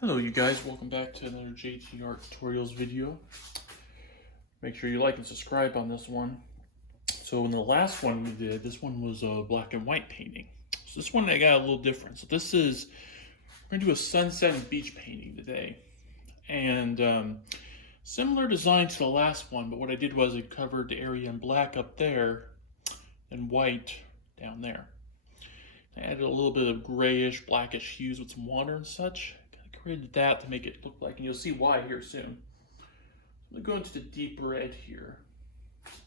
Hello you guys, welcome back to another JT Art Tutorials video. Make sure you like and subscribe on this one. So in the last one we did, this one was a black and white painting. So this one I got a little different. So this is, we're gonna do a sunset and beach painting today. And similar design to the last one, but what I did was I covered the area in black up there and white down there. I added a little bit of grayish, blackish hues with some water and such. Created that to make it look like, and you'll see why here soon. I'm going to go into the deep red here.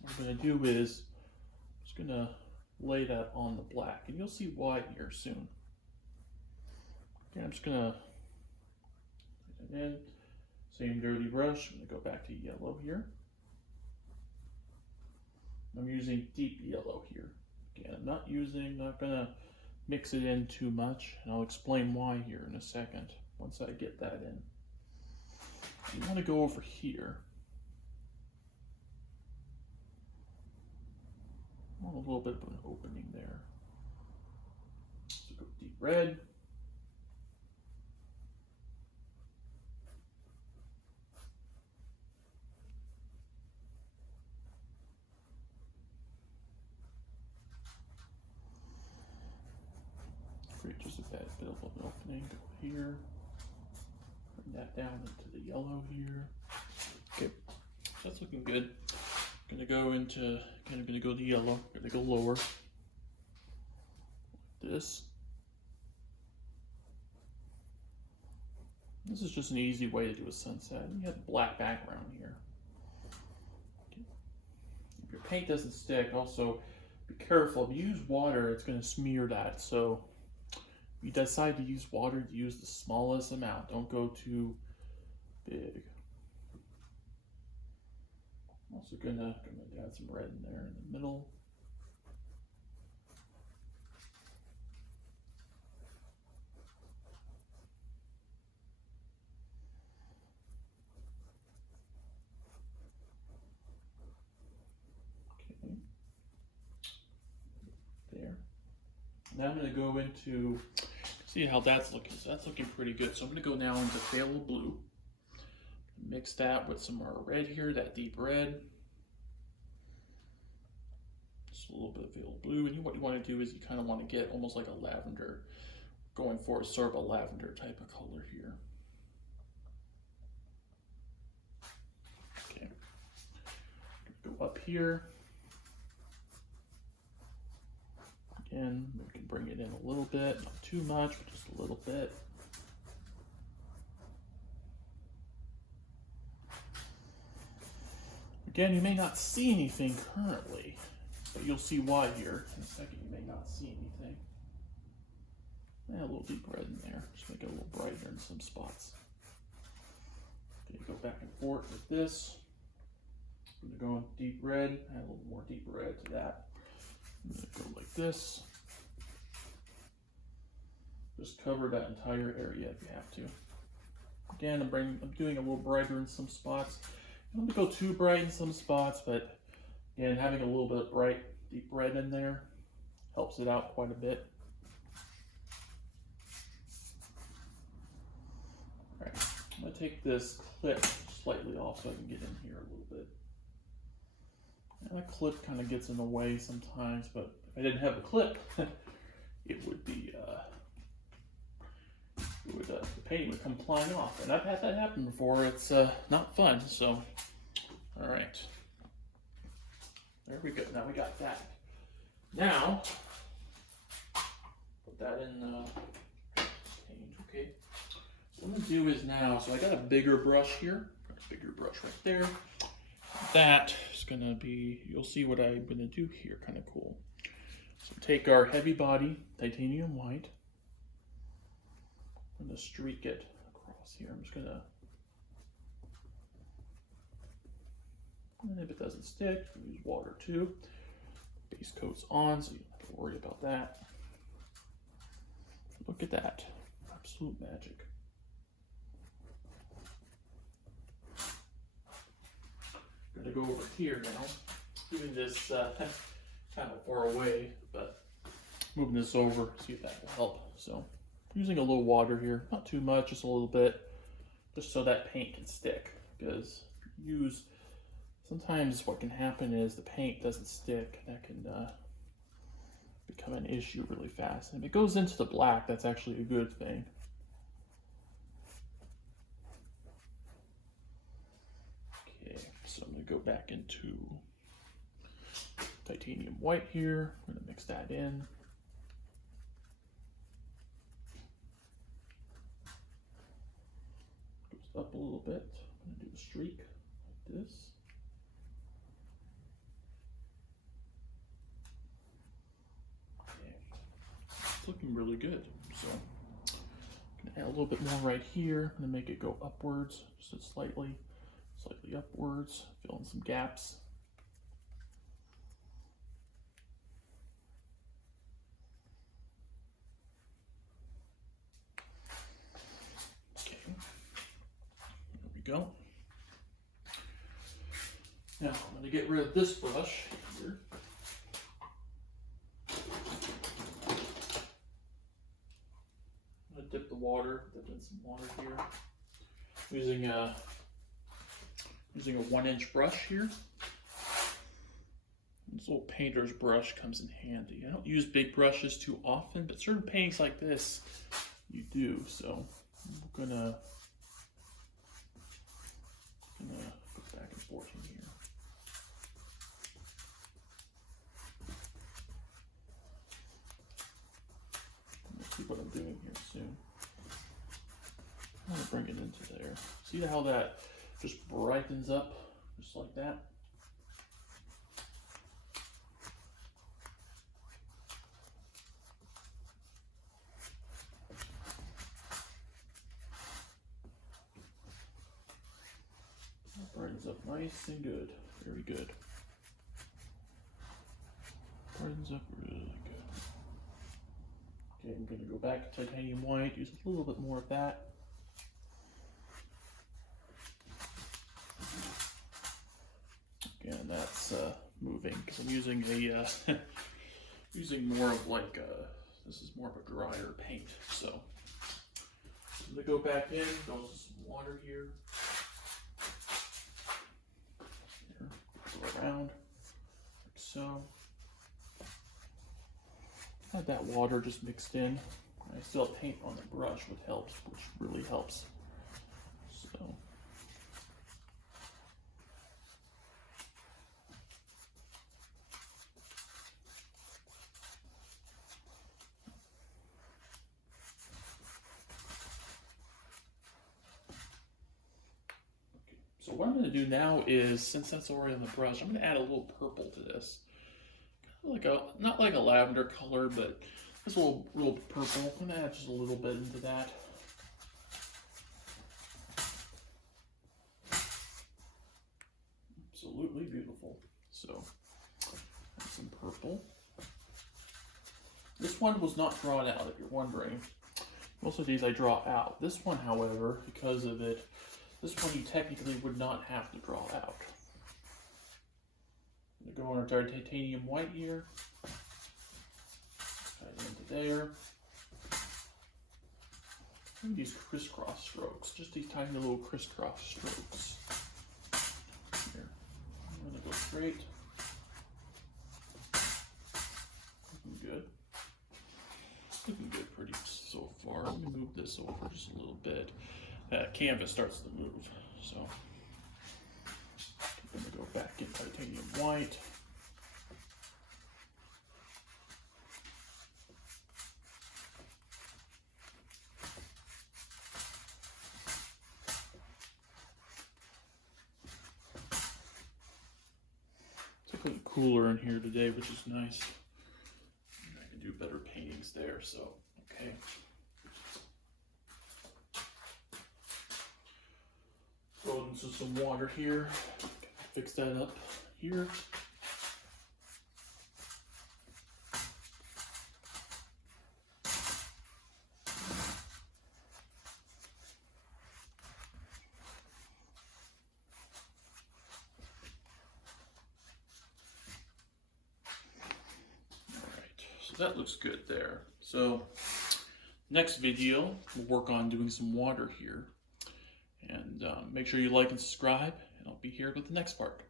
What I'm going to do is, I'm just going to lay that on the black, and you'll see why here soon. Okay, I'm just going to put it in. Same dirty brush. I'm going to go back to yellow here. I'm using deep yellow here. Again, I'm not going to mix it in too much, and I'll explain why here in a second. Once I get that in, you want to go over here. I want a little bit of an opening there. So go deep red. Create just a bit of an opening. Go here. That down into the yellow here. Okay, that's looking good. Gonna go into, kind of gonna go the yellow, gonna go lower. Like this. This is just an easy way to do a sunset. You have a black background here. Okay. If your paint doesn't stick, also be careful. If you use water, it's gonna smear that. So if you decide to use water, use the smallest amount. Don't go too big. I'm also gonna add some red in there in the middle. Okay. There. Now I'm gonna go into, see how that's looking. So that's looking pretty good. So I'm gonna go now into phthalo blue. Mix that with some more red here, that deep red. Just a little bit of phthalo blue. And what you want to do is you kind of want to get almost like a lavender, going for sort of a lavender type of color here. Okay. Go up here. Again, we can bring it in a little bit, not too much, but just a little bit. Again, you may not see anything currently, but you'll see why here. In a second, you may not see anything. Add a little deep red in there, just make it a little brighter in some spots. Okay, go back and forth with this. I'm gonna go in deep red, add a little more deep red to that. I'm gonna go like this. Just cover that entire area if you have to. Again, I'm doing a little brighter in some spots. I don't go too bright in some spots, but again, having a little bit of bright, deep red in there helps it out quite a bit. All right, I'm gonna take this clip slightly off so I can get in here a little bit. And that clip kind of gets in the way sometimes, but if I didn't have the clip, it would be, the painting would come flying off. And I've had that happen before. It's not fun, so, all right. There we go, now we got that. Now, put that in paint, okay. So what I'm gonna do is now, so I got a bigger brush here, a bigger brush right there. That is gonna be, you'll see what I'm gonna do here, kind of cool. So take our heavy body titanium white. I'm gonna streak it across here. I'm just gonna, and if it doesn't stick, use water too. Base coat's on, so you don't have to worry about that. Look at that, absolute magic. I'm gonna go over here now, doing this kind of far away, but moving this over, see if that will help. So Using a little water here, not too much, just a little bit, just so that paint can stick. Because sometimes what can happen is the paint doesn't stick. That can become an issue really fast. And if it goes into the black, that's actually a good thing. Okay, so I'm gonna go back into titanium white here. I'm gonna mix that in. Goes up a little bit. I'm gonna do a streak like this. Okay, it's looking really good. So I'm gonna add a little bit more right here. I'm gonna make it go upwards, just slightly upwards, fill in some gaps. Okay, there we go. Now I'm going to get rid of this brush here. I'm going to dip in some water here. Using a 1-inch brush here. This little painter's brush comes in handy. I don't use big brushes too often, but certain paintings like this, you do. So I'm gonna go back and forth in here. Let's see what I'm doing here soon. I'm gonna bring it into there. See how that just brightens up, just like that? That brightens up nice and good. Very good. Brightens up really good. Okay, I'm gonna go back to titanium white, use a little bit more of that. Again, that's moving because I'm using a using more of like this is more of a drier paint. So I'm gonna go back in, go with some water here. Go around like so. Had that water just mixed in. I still have paint on the brush, which really helps. So. So what I'm going to do now is, since that's already on the brush, I'm going to add a little purple to this. Kind of like not like a lavender color, but this little purple. I'm going to add just a little bit into that. Absolutely beautiful. So, add some purple. This one was not drawn out, if you're wondering. Most of these I draw out. This one, however, because of it, this one you technically would not have to draw out. I'm going to go into our titanium white here. Right into there. And these crisscross strokes, just these tiny little crisscross strokes. Here. I'm going to go straight. Looking good. Looking good pretty so far. Let me move this over just a little bit. Canvas starts to move, so I'm going to go back in titanium white. It's a little cooler in here today, which is nice. I can do better paintings there, so okay. Throw into some water here, fix that up here. Alright, so that looks good there. So next video, we'll work on doing some water here. And make sure you like and subscribe, and I'll be here with the next part.